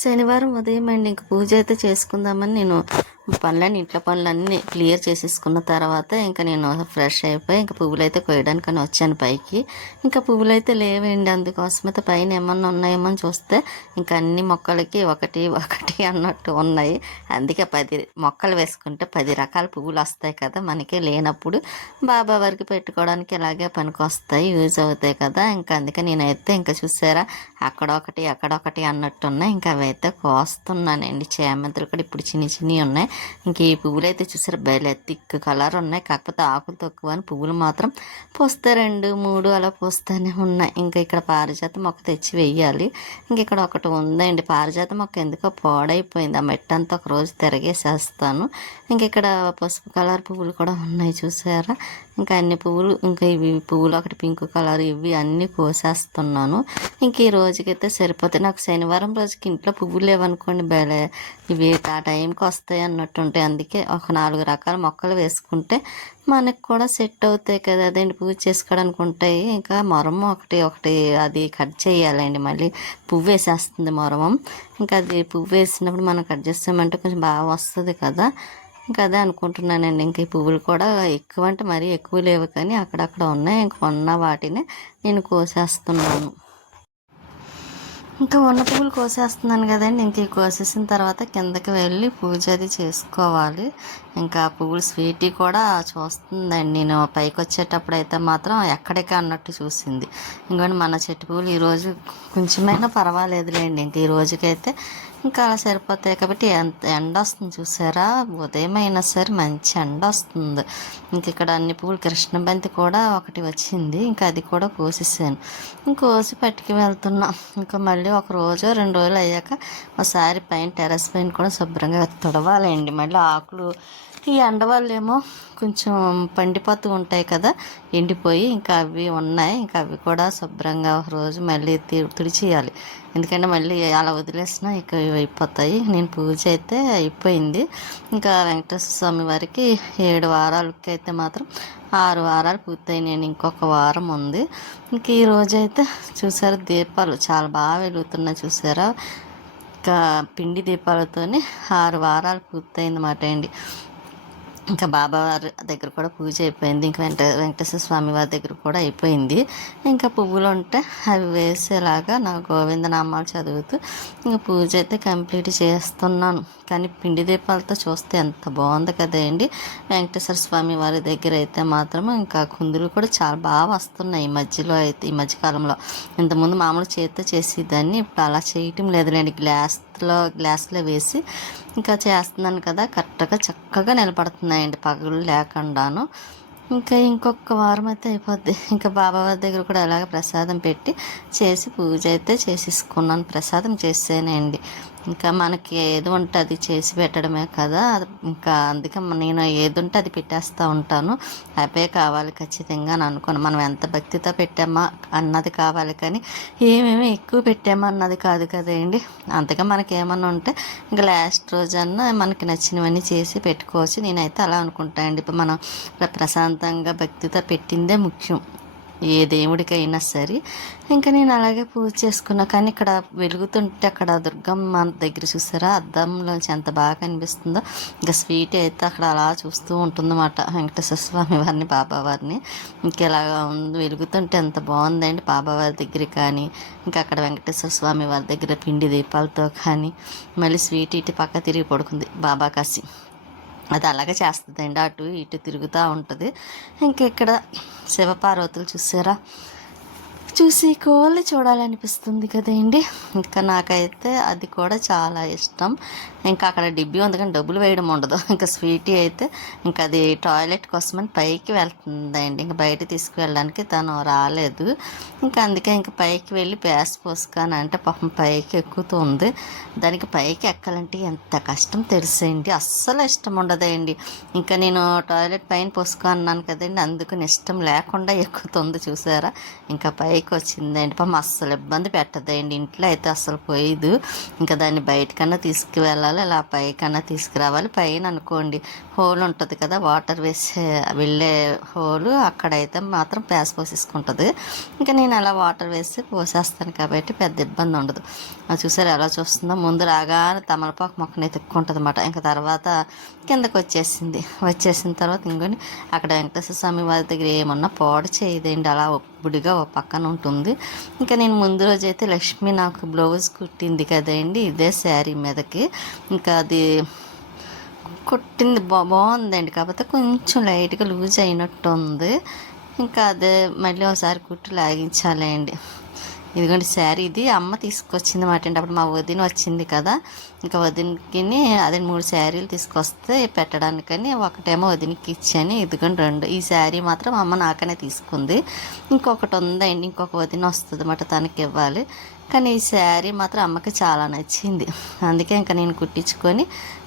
శనివారం ఉదయం అండి ఇంక పూజ అయితే చేసుకుందామని నేను ఇంట్లో పనులన్నీ క్లియర్ చేసేసుకున్న తర్వాత ఇంకా నేను ఫ్రెష్ అయిపోయి ఇంకా పువ్వులు అయితే కోయడానికని వచ్చాను పైకి. ఇంకా పువ్వులు అయితే లేవండి, అందుకోసం అయితే పైన ఏమన్నా ఉన్నాయేమో అని చూస్తే ఇంకా అన్ని మొక్కలకి ఒకటి ఒకటి అన్నట్టు ఉన్నాయి. అందుకే 10 మొక్కలు వేసుకుంటే 10 రకాల పువ్వులు వస్తాయి కదా మనకి. లేనప్పుడు బాబా వారికి పెట్టుకోవడానికి ఇలాగే పనికొస్తాయి, యూజ్ అవుతాయి కదా. ఇంకా అందుకే నేనైతే ఇంకా చూసారా అక్కడొకటి అన్నట్టు ఉన్నాయి. ఇంకా అవైతే కోస్తున్నానండి. చేమంతులు కూడా ఇప్పుడు చిన్ని ఉన్నాయి. ఇంక ఈ పువ్వులు అయితే చూసారు భలే థిక్ కలర్ ఉన్నాయి. కాకపోతే ఆకులు తక్కువ అని పువ్వులు మాత్రం పోస్తే 2, 3 అలా పోస్తూనే ఉన్నాయి. ఇంకా ఇక్కడ పారిజాత మొక్క తెచ్చి వెయ్యాలి. ఇంక ఇక్కడ ఒకటి ఉందండి, పారిజాత మొక్క ఎందుకో పాడైపోయింది. ఆ మెట్టంతా ఒక రోజు తిరగేసేస్తాను. ఇంక ఇక్కడ పసుపు కలర్ పువ్వులు కూడా ఉన్నాయి చూసారా. ఇంకా అన్ని పువ్వులు, ఇంకా ఇవి పువ్వులు ఒకటి పింక్ కలర్, ఇవి అన్నీ కోసేస్తున్నాను. ఇంక ఈ రోజుకైతే సరిపోతాయి. నాకు శనివారం రోజుకి ఇంట్లో పువ్వులు లేవనుకోండి భలే ఇవి ఆ టైంకి వస్తాయి అన్నట్టు ఉంటాయి. అందుకే ఒక 4 రకాల మొక్కలు వేసుకుంటే మనకు కూడా సెట్ అవుతాయి కదా. అదేంటి పూజ చేసుకోవడానికి ఉంటాయి. ఇంకా మొరము ఒకటి అది కట్ చేయాలండి, మళ్ళీ పువ్వు వేసేస్తుంది మొరమం. ఇంకా అది పువ్వు వేసినప్పుడు మనం కట్ చేస్తామంటే కొంచెం బాగా వస్తుంది కదా. ఇంకా అదే అనుకుంటున్నానండి. ఇంక ఈ పువ్వులు కూడా ఎక్కువ అంటే మరీ ఎక్కువ లేవు కానీ అక్కడక్కడ ఉన్నాయి. ఇంక ఉన్న వాటిని నేను కోసేస్తున్నాను. ఇంకా ఉన్న పువ్వులు కోసేస్తున్నాను కదండి. ఇంక ఈ కోసేసిన తర్వాత కిందకి వెళ్ళి పూజ అది చేసుకోవాలి. ఇంకా పువ్వులు స్వీటీ కూడా చూస్తుందండి. నేను పైకి వచ్చేటప్పుడు అయితే మాత్రం ఎక్కడికే అన్నట్టు చూసింది. ఇంకోండి మన చెట్టు పువ్వులు ఈరోజు కొంచెమైనా పర్వాలేదులేండి. ఇంక ఈ రోజుకైతే ఇంకా అలా సరిపోతాయి. కాబట్టి ఎండ వస్తుంది చూసారా, ఉదయం అయినా సరే మంచి ఎండ వస్తుంది. ఇంక ఇక్కడ అన్ని పువ్వులు, కృష్ణబంతి కూడా ఒకటి వచ్చింది. ఇంకా అది కూడా కోసేసాను. కోసి పట్టుకు వెళ్తున్నా. ఇంకా మళ్ళీ ఒక రోజు 2 రోజులు అయ్యాక ఒకసారి పైన టెర్రస్ పైన కూడా శుభ్రంగా తుడవాలండి. మళ్ళీ ఆకులు ఈ ఎండ వల్లేమో కొంచెం పండిపోతూ ఉంటాయి కదా, ఎండిపోయి. ఇంకా అవి ఉన్నాయి. ఇంకా అవి కూడా శుభ్రంగా ఒక రోజు మళ్ళీ తుడిచేయాలి. ఎందుకంటే మళ్ళీ అలా వదిలేసినా ఇక అయిపోతాయి. నేను పూజ అయితే అయిపోయింది. ఇంకా వెంకటేశ్వర స్వామి వారికి 7 వారాలకి అయితే మాత్రం 6 వారాలు పూర్తయి, నేను ఇంకొక వారం ఉంది. ఇంక ఈ రోజైతే చూసారా దీపాలు చాలా బాగా వెలుగుతున్నాయి చూసారా. ఇంకా పిండి దీపాలతోని 6 వారాలు పూర్తయిందన్నమాట అండి. ఇంకా బాబావారి దగ్గర కూడా పూజ అయిపోయింది. ఇంకా వెంకటేశ్వర స్వామి వారి దగ్గర కూడా అయిపోయింది. ఇంకా పువ్వులు ఉంటే అవి వేసేలాగా నా గోవిందనామాలు చదువుతూ ఇంకా పూజ అయితే కంప్లీట్ చేస్తున్నాను. కానీ పిండి దీపాలతో చూస్తే ఎంత బాగుంది కదండి. వెంకటేశ్వర స్వామి వారి దగ్గర అయితే మాత్రం ఇంకా కుందులు కూడా చాలా బాగా వస్తున్నాయి ఈ మధ్యలో అయితే, ఈ మధ్యకాలంలో. ఇంతకుముందు మామూలు చేతితో చేసేదాన్ని, ఇప్పుడు అలా చేయటం లేదులేండి. గ్లాస్లో వేసి ఇంకా చేస్తున్నాను కదా, కరెక్ట్గా చక్కగా నిలబడుతున్నాయండి పగులు లేకుండాను. ఇంకా ఇంకొక వారం అయితే అయిపోద్ది. ఇంకా బాబావారి దగ్గర కూడా అలాగ ప్రసాదం పెట్టి చేసి పూజ అయితే చేసేసుకున్నాను. ప్రసాదం చేసేనండి. ఇంకా మనకి ఏది ఉంటే అది చేసి పెట్టడమే కదా. ఇంకా అందుకే నేను ఏది ఉంటే అది పెట్టేస్తూ ఉంటాను. అవే కావాలి ఖచ్చితంగా అని అనుకోను. మనం ఎంత భక్తితో పెట్టామా అన్నది కావాలి, కానీ ఏమేమి ఎక్కువ పెట్టామా అన్నది కాదు కదండి. అంతగా మనకి ఏమన్నా ఉంటే ఇంకా లాస్ట్ రోజన్నా మనకి నచ్చినవన్నీ చేసి పెట్టుకోవచ్చు. నేనైతే అలా అనుకుంటాను అండి. ఇప్పుడు మనం ప్రశాంతంగా భక్తితో పెట్టిందే ముఖ్యం ఏ దేవుడికైనా సరే. ఇంకా నేను అలాగే పూజ చేసుకున్నా. కానీ ఇక్కడ వెలుగుతుంటే అక్కడ దుర్గమ్మ దగ్గర చూసారా అద్దంలోంచి ఎంత బాగా కనిపిస్తుందో. ఇంకా స్వీట్ అయితే అక్కడ అలా చూస్తూ ఉంటుందన్నమాట వెంకటేశ్వర స్వామి వారిని, బాబావారిని. ఇంకెలాగా వెలుగుతుంటే ఎంత బాగుందండి బాబావారి దగ్గర కానీ, ఇంకా అక్కడ వెంకటేశ్వర స్వామి వారి దగ్గర పిండి దీపాలతో కానీ. మళ్ళీ స్వీట్ ఇటు పక్క తిరిగి పడుకుంది బాబా కాసి, అది అలాగే చేస్తుందండి, అటు ఇటు తిరుగుతూ ఉంటుంది. ఇంకెక్కడ శివపార్వతులు చూసారా, చూసి కోళ్ళు చూడాలనిపిస్తుంది కదండి. ఇంకా నాకైతే అది కూడా చాలా ఇష్టం. ఇంకా అక్కడ డిబ్బి ఉంది కానీ డబ్బులు వేయడం ఉండదు. ఇంకా స్వీటీ అయితే ఇంకా అది టాయిలెట్ కోసమని పైకి వెళ్తుందండి. ఇంకా బయట తీసుకువెళ్ళడానికి తను రాలేదు. ఇంకా అందుకే ఇంకా పైకి వెళ్ళి ప్యాస్ పోసుకొని అంటే పాపం పైకి ఎక్కుతుంది. దానికి పైకి ఎక్కాలంటే ఎంత కష్టం తెలిసేయండి, అస్సలు ఇష్టం ఉండదండి. ఇంకా నేను టాయిలెట్ పైన పోసుకో అన్నాను కదండి, అందుకని ఇష్టం లేకుండా ఎక్కుతుంది చూసారా. ఇంకా పైకి వచ్చిందండి. పాపం అస్సలు ఇబ్బంది పెట్టదండి, ఇంట్లో అయితే అస్సలు పోయేదు. ఇంకా దాన్ని బయటకన్నా తీసుకువెళ్ళాలి, ఇలా పైకన్నా తీసుకురావాలి. పైన అనుకోండి హోల్ ఉంటుంది కదా, వాటర్ వేసే వెళ్ళే హోలు, అక్కడైతే మాత్రం ప్యాస్ పోసేసుకుంటుంది. ఇంకా నేను అలా వాటర్ వేసి పోసేస్తాను కాబట్టి పెద్ద ఇబ్బంది ఉండదు. అది చూసారు ఎలా చూస్తుందో, ముందు రాగానే తమలపాకు మొక్కని ఎత్తుక్కుంటుంది అన్నమాట. ఇంకా తర్వాత కిందకు వచ్చేసిన తర్వాత ఇంకొని అక్కడ వెంకటేశ్వర స్వామి వారి దగ్గర ఏమన్నా పాడు చేయదండి, అలా ఒప్పుడుగా ఓ పక్కన ఉంటుంది. ఇంకా నేను ముందు రోజు అయితే లక్ష్మి నాకు బ్లౌజ్ కుట్టింది కదండి, ఇదే శారీ మీదకి. ఇంకా అది కుట్టింది బాగుందండి, కాకపోతే కొంచెం లైట్గా లూజ్ అయినట్టు ఉంది. ఇంకా అదే మళ్ళీ ఒకసారి కుట్టు లాగించాలండి. ఇదిగోండి శారీ, ఇది అమ్మ తీసుకొచ్చింది మాట అండి. అప్పుడు మా వదిన వచ్చింది కదా, ఇంకా వదినకి అదే 3 శారీలు తీసుకొస్తే పెట్టడానికని ఒకటేమో వదినకి ఇచ్చాను. ఇదిగోండి 2. ఈ శారీ మాత్రం అమ్మ నాకనే తీసుకుంది. ఇంకొకటి ఉందండి, ఇంకొక వదిన వస్తుంది అన్నమాట, తనకి ఇవ్వాలి. కానీ ఈ శారీ మాత్రం అమ్మకి చాలా నచ్చింది, అందుకే ఇంకా నేను కుట్టించుకొని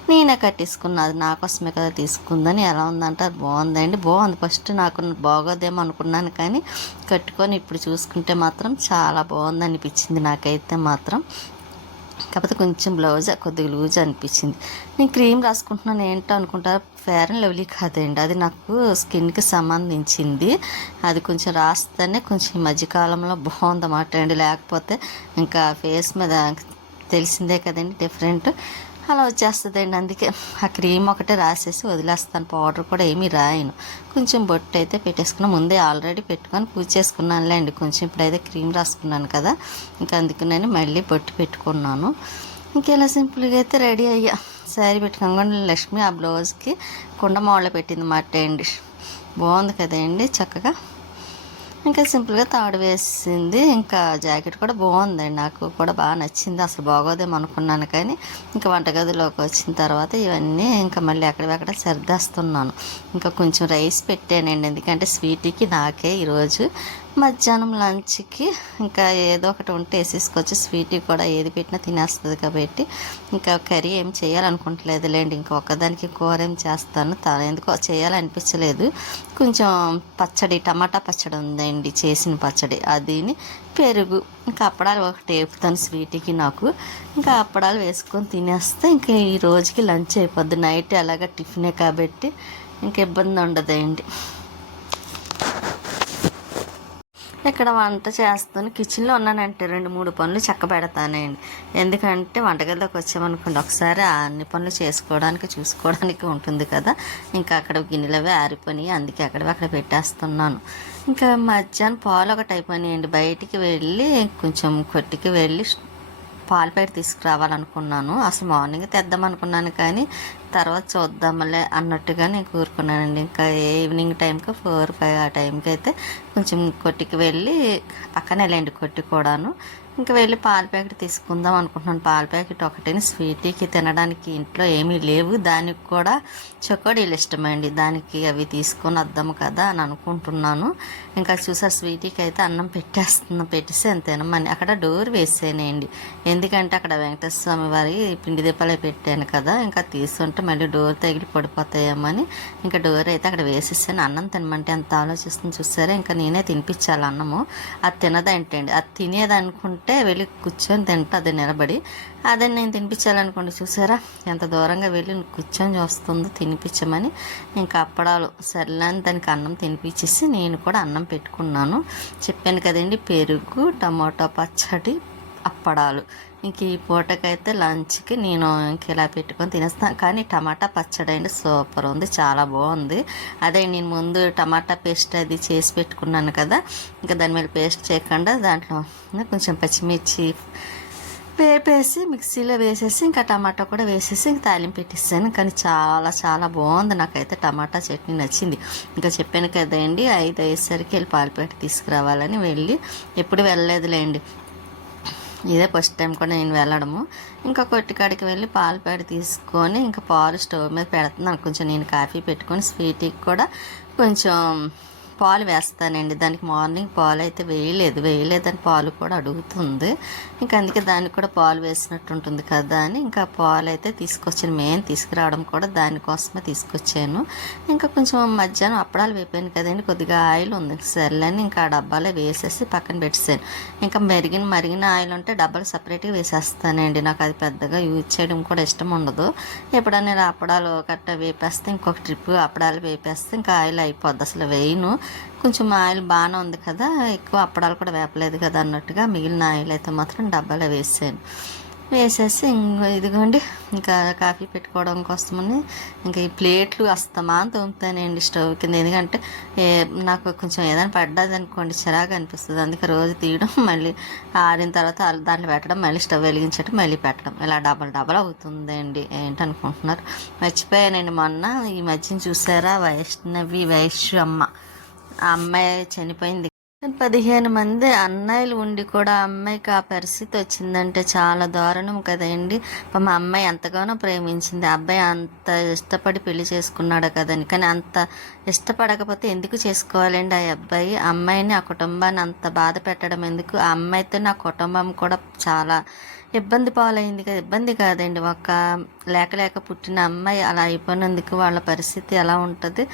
నేనే కట్టేసుకున్నా. అది నా కోసమే కదా తీసుకుందని. ఎలా ఉందంటే అది బాగుందండి, బాగుంది. ఫస్ట్ నాకు బాగోదేమో అనుకున్నాను, కానీ కట్టుకొని ఇప్పుడు చూసుకుంటే మాత్రం చాలా బాగుంది అనిపించింది నాకైతే మాత్రం. కాకపోతే కొంచెం బ్లౌజ్ కొద్దిగా లూజ్ అనిపించింది. నేను క్రీమ్ రాసుకుంటున్నాను ఏంటో అనుకుంటారు, ఫేర్ అండ్ లవ్లీ కాదండి, అది నాకు స్కిన్కి సంబంధించింది. అది కొంచెం రాస్తేనే కొంచెం ఈ మధ్యకాలంలో బాగుందన్నమాట అండి, లేకపోతే ఇంకా ఫేస్ మీద తెలిసిందే కదండి డిఫరెంట్ అలా వచ్చేస్తుందండి. అందుకే ఆ క్రీమ్ ఒకటే రాసేసి వదిలేస్తాను, పౌడర్ కూడా ఏమీ రాయను. కొంచెం బొట్టు అయితే పెట్టేసుకున్నా, ముందే ఆల్రెడీ పెట్టుకొని పూజ చేసుకున్నానులేండి. కొంచెం ఇప్పుడైతే క్రీమ్ రాసుకున్నాను కదా, ఇంకా అందుకని మళ్ళీ బొట్టు పెట్టుకున్నాను. ఇంకెలా సింపుల్గా అయితే రెడీ అయ్యా. శారీ పెట్టుకోగానే లక్ష్మి ఆ బ్లౌజ్కి కుండ మోడల్ పెట్టింది మాట అండి, బాగుంది కదండి చక్కగా. ఇంకా సింపుల్గా తాడు వేసింది. ఇంకా జాకెట్ కూడా బాగుందండి, నాకు కూడా బాగా నచ్చింది. అసలు బాగోదేమో అనుకున్నాను, కానీ ఇంకా వంటగదిలోకి వచ్చిన తర్వాత ఇవన్నీ ఇంకా మళ్ళీ ఎక్కడెక్కడ సర్దేస్తున్నాను. ఇంకా కొంచెం రైస్ పెట్టానండి, ఎందుకంటే స్వీట్కి నాకే ఈరోజు మధ్యాహ్నం లంచ్కి ఇంకా ఏదో ఒకటి ఉంటే వేసేసుకోవచ్చు. స్వీట్కి కూడా ఏది పెట్టినా తినేస్తుంది కాబట్టి ఇంకా కర్రీ ఏం చేయాలనుకుంటలేదులేండి. ఇంకా ఒక్కదానికి కూర ఏం చేస్తాను, ఎందుకో చేయాలనిపించలేదు. కొంచెం పచ్చడి, టమాటా పచ్చడి ఉందండి, చేసిన పచ్చడి, అదిని పెరుగు, ఇంకా అప్పడాలు ఒకటి వేపుతాను స్వీట్కి నాకు. ఇంకా అప్పడాలు వేసుకొని తినేస్తే ఇంకా ఈ రోజుకి లంచ్ అయిపోద్ది. నైట్ అలాగా టిఫినే కాబట్టి ఇంకా ఇబ్బంది ఉండదండి. ఇక్కడ వంట చేస్తాను, కిచెన్లో ఉన్నానంటే 2-3 పనులు చక్క పెడతానండి. ఎందుకంటే వంటగదిలోకి వచ్చామనుకోండి ఒకసారి అన్ని పనులు చూసుకోవడానికి ఉంటుంది కదా. ఇంకా అక్కడ గిన్నెలు అవి ఆరిపోయి, అందుకే అక్కడ పెట్టేస్తున్నాను. ఇంకా మధ్యాహ్నం పాలు ఒకటి అయిపోయినాయండి. బయటికి వెళ్ళి కొంచెం కొట్టుకి వెళ్ళి పాలు ప్యాకెట్ తీసుకురావాలనుకున్నాను. అసలు మార్నింగ్ తెద్దామనుకున్నాను, కానీ తర్వాత చూద్దామలే అన్నట్టుగా నేను కూరుకున్నానండి. ఇంకా ఈవినింగ్ టైంకి 4-5 ఆ టైంకి అయితే కొంచెం కొట్టుకి వెళ్ళి, పక్కనే లేండి కొట్టు కూడాను, ఇంకా వెళ్ళి పాల ప్యాకెట్ తీసుకుందాం అనుకుంటున్నాను. పాల ప్యాకెట్ ఒకటిని స్వీటీకి తినడానికి ఇంట్లో ఏమీ లేవు, దానికి కూడా చకోడీలు ఇష్టమండి, దానికి అవి తీసుకొని వద్దాము కదా అని అనుకుంటున్నాను. ఇంకా చూసా స్వీటీకి అయితే అన్నం పెట్టేసి అని తినమని అక్కడ డోర్ వేసేనండి. ఎందుకంటే అక్కడ వెంకటేశ్వర స్వామి వారి పిండి దీపాలే పెట్టాను కదా, ఇంకా తీసుకుంటే మళ్ళీ డోర్ తగిలి పడిపోతాయేమని ఇంకా డోర్ అయితే అక్కడ వేసేసాను. అన్నం తినమంటే ఎంత ఆలోచిస్తుంది చూసారా. ఇంకా నేనే తినిపించాలి అన్నము, అది తినదంటండి. అది తినేది అనుకుంటే వెళ్ళి కూర్చొని తింటుంది నిలబడి, అదే నేను తినిపించాలనుకోండి చూసారా ఎంత దూరంగా వెళ్ళి కూర్చొని చూస్తుందో తినిపించమని. ఇంకా అప్పడాలు సర్లే అని దానికి అన్నం తినిపించేసి నేను కూడా అన్నం పెట్టుకున్నాను. చెప్పాను కదండి, పెరుగు, టమాటో పచ్చడి, అప్పడాలు. ఇంక ఈ పూటకైతే లంచ్కి నేను ఇంక ఇలా పెట్టుకొని తినేస్తాను. కానీ టమాటా పచ్చడి అండి సూపర్ ఉంది, చాలా బాగుంది. అదే నేను ముందు టమాటా పేస్ట్ అది చేసి పెట్టుకున్నాను కదా, ఇంకా దాని మీద పేస్ట్ చేయకుండా దాంట్లో కొంచెం పచ్చిమిర్చి వేపేసి మిక్సీలో వేసేసి ఇంకా టమాటా కూడా వేసేసి ఇంకా తాలింపు పెట్టేసాను. కానీ చాలా చాలా బాగుంది, నాకైతే టమాటా చట్నీ నచ్చింది. ఇంకా చెప్పాను కదండి 5 అయ్యేసరికి వెళ్ళి పాలపేట తీసుకురావాలని, వెళ్ళి ఎప్పుడు వెళ్ళలేదులేండి, ఇదే ఫస్ట్ టైం కూడా నేను వెళ్ళడము. ఇంకా కొట్టుకాడికి వెళ్ళి పాలు పేడ తీసుకొని ఇంకా పాలు స్టవ్ మీద పెడుతున్నాను. కొంచెం నేను కాఫీ పెట్టుకొని స్వీట్కి కూడా కొంచెం పాలు వేస్తానండి. దానికి మార్నింగ్ పాలు అయితే వేయలేదని పాలు కూడా అడుగుతుంది. ఇంకా అందుకే దానికి కూడా పాలు వేసినట్టు ఉంటుంది కదా అని ఇంకా పాలు అయితే తీసుకొచ్చాను. మెయిన్ తీసుకురావడం కూడా దానికోసమే తీసుకొచ్చాను. ఇంకా కొంచెం మధ్యాహ్నం అప్పడాలు వేపాను కదండి, కొద్దిగా ఆయిల్ ఉంది సర్లేని ఇంకా ఆ డబ్బాలో వేసేసి పక్కన పెట్టేసాను. ఇంకా మరిగిన ఆయిల్ ఉంటే డబ్బాలు సపరేట్గా వేసేస్తానండి. నాకు అది పెద్దగా యూజ్ చేయడం కూడా ఇష్టం ఉండదు. ఎప్పుడైనా నేను అప్పడాలు కట్ట వేపేస్తే ఇంకొక ట్రిప్ అప్పడాలు వేపేస్తే ఇంకా ఆయిల్ అయిపోద్ది, అసలు వేయను. కొంచెం ఆయిల్ బాగానే ఉంది కదా, ఎక్కువ అప్పడాలు కూడా వేపలేదు కదా అన్నట్టుగా మిగిలిన ఆయిల్ అయితే మాత్రం డబ్బాలో వేసేసి ఇదిగోండి ఇంకా కాఫీ పెట్టుకోవడం కోసమని ఇంకా ఈ ప్లేట్లు అస్తమానం తోముతానండి స్టవ్ కింద. ఎందుకంటే నాకు కొంచెం ఏదైనా పడ్డది అనుకోండి చిరాగా అనిపిస్తుంది. అందుకే రోజు తీయడం, మళ్ళీ ఆరిన తర్వాత దాంట్లో పెట్టడం, మళ్ళీ స్టవ్ వెలిగించడం, మళ్ళీ పెట్టడం, ఇలా డబల్ అవుతుందండి. ఏంటనుకుంటున్నారు, మర్చిపోయానండి. మొన్న ఈ మధ్యన చూసారా వైష్ణవి ఆ అమ్మాయి చనిపోయింది. 15 మంది అన్నయ్యలు ఉండి కూడా అమ్మాయికి ఆ పరిస్థితి వచ్చిందంటే చాలా దారుణం కదండి. మా అమ్మాయి ఎంతగానో ప్రేమించింది, అబ్బాయి అంత ఇష్టపడి పెళ్లి చేసుకున్నాడు కదని. కానీ అంత ఇష్టపడకపోతే ఎందుకు చేసుకోవాలండి ఆ అబ్బాయి? అమ్మాయిని ఆ కుటుంబాన్ని అంత బాధ పెట్టడం ఎందుకు? ఆ అమ్మాయితో నా కుటుంబం కూడా చాలా ఇబ్బంది పాలైంది కదా. ఇబ్బంది కాదండి, ఒక లేక పుట్టిన అమ్మాయి అలా అయిపోయినందుకు వాళ్ళ పరిస్థితి ఎలా ఉంటుంది?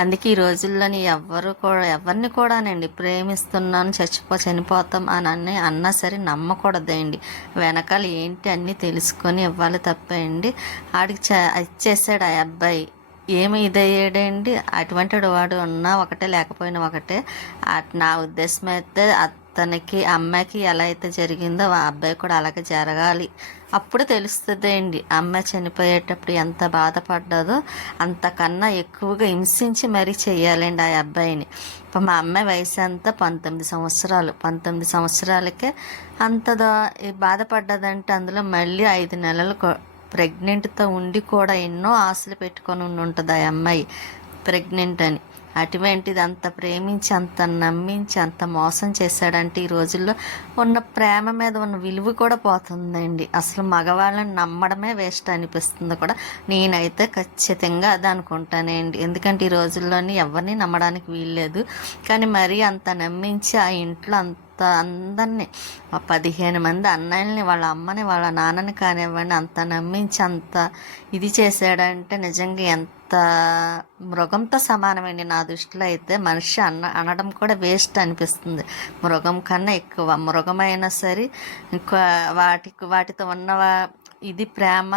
అందుకే ఈ రోజుల్లోని ఎవరిని కూడానండి ప్రేమిస్తున్నాను చనిపోతాం అని అన్నా సరే నమ్మకూడదండి. వెనకాల ఏంటి అన్నీ తెలుసుకొని ఇవ్వాలి తప్పండి. ఆడికి ఇచ్చేసాడు ఆ అబ్బాయి, ఏమి ఇదయ్యాడండి. అటువంటి వాడు ఉన్నా ఒకటే లేకపోయినా ఒకటే. నా ఉద్దేశం అయితే అతనికి అమ్మాయికి ఎలా అయితే జరిగిందో ఆ అబ్బాయి కూడా అలాగే జరగాలి. అప్పుడు తెలుస్తుంది అండి అమ్మాయి చనిపోయేటప్పుడు ఎంత బాధపడ్డదో. అంతకన్నా ఎక్కువగా హింసించి మరీ చెయ్యాలండి ఆ అబ్బాయిని. మా అమ్మాయి వయసు అంతా 19 సంవత్సరాలు. 19 సంవత్సరాలకే అంత బాధపడ్డదంటే అందులో మళ్ళీ 5 నెలలు ప్రెగ్నెంట్తో ఉండి కూడా ఎన్నో ఆశలు పెట్టుకొని ఉంటుంది ఆ అమ్మాయి ప్రెగ్నెంట్ అని. అటువంటిది అంత ప్రేమించి, అంత నమ్మించి, అంత మోసం చేశాడంటే ఈ రోజుల్లో ఉన్న ప్రేమ మీద ఉన్న విలువ కూడా పోతుందండి. అసలు మగవాళ్ళని నమ్మడమే వేస్ట్ అనిపిస్తుంది కూడా. నేనైతే ఖచ్చితంగా అది అనుకుంటానండి. ఎందుకంటే ఈ రోజుల్లోని ఎవరిని నమ్మడానికి వీల్లేదు. కానీ మరీ అంత నమ్మించి ఆ ఇంట్లో అందరినీ 15 మంది అన్నయ్యల్ని, వాళ్ళ అమ్మని, వాళ్ళ నాన్నని కానివ్వండి, అంత నమ్మించి అంత ఇది చేశాడంటే నిజంగా ఎంత మృగంతో సమానమండి. నా దృష్టిలో అయితే మనిషి అనడం కూడా వేస్ట్ అనిపిస్తుంది. మృగం కన్నా ఎక్కువ. మృగమైనా సరే ఇంకా వాటితో ఉన్న ఇది ప్రేమ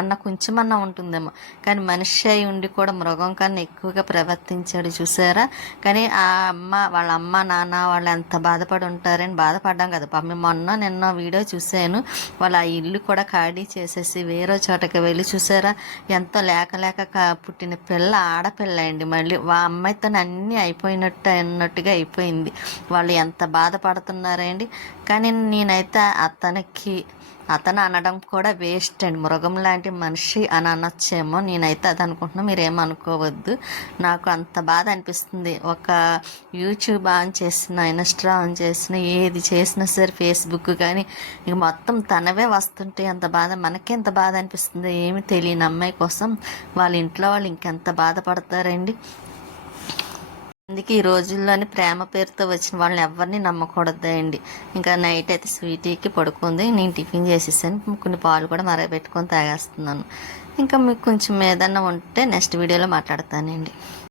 అన్న కొంచెమన్నా ఉంటుందేమో, కానీ మనిషి అయి ఉండి కూడా మృగం కన్నా ఎక్కువగా ప్రవర్తించాడు చూసారా. కానీ ఆ వాళ్ళ అమ్మ నాన్న వాళ్ళు ఎంత బాధపడి ఉంటారని బాధపడ్డాం కదా. నిన్న వీడియో చూశాను. వాళ్ళు ఆ ఇల్లు కూడా ఖాళీ చేసేసి వేరే చోటకి వెళ్ళి చూసారా, ఎంతో లేక పుట్టిన ఆడపిల్ల అండి. మళ్ళీ అమ్మాయితో అన్నీ అన్నట్టుగా అయిపోయింది. వాళ్ళు ఎంత బాధపడుతున్నారండి. కానీ నేనైతే అతను అనడం కూడా వేస్ట్ అండి. మృగం లాంటి మనిషి అని అనొచ్చేమో, నేనైతే అది అనుకుంటున్నా, మీరేమనుకోవద్దు. నాకు అంత బాధ అనిపిస్తుంది. ఒక యూట్యూబ్ ఆన్ చేసిన, ఇన్స్టా ఆన్ చేసిన, ఏది చేసినా సరే, ఫేస్బుక్ కానీ ఇక మొత్తం తనవే వస్తుంటే ఎంత బాధ, మనకి ఎంత బాధ అనిపిస్తుంది. ఏమి తెలియని అమ్మాయి కోసం వాళ్ళ ఇంట్లో వాళ్ళు ఇంకెంత బాధపడతారండి. అందుకే ఈ రోజుల్లోని ప్రేమ పేరుతో వచ్చిన వాళ్ళని ఎవరిని నమ్మకూడదండి. ఇంకా నైట్ అయితే స్వీటీకి పడుకుంది. నేను టిఫిన్ చేసేసాను, కొన్ని పాలు కూడా మరగబెట్టుకొని తాగేస్తున్నాను. ఇంకా మీకు కొంచెం ఏదన్నా ఉంటే నెక్స్ట్ వీడియోలో మాట్లాడతానండి.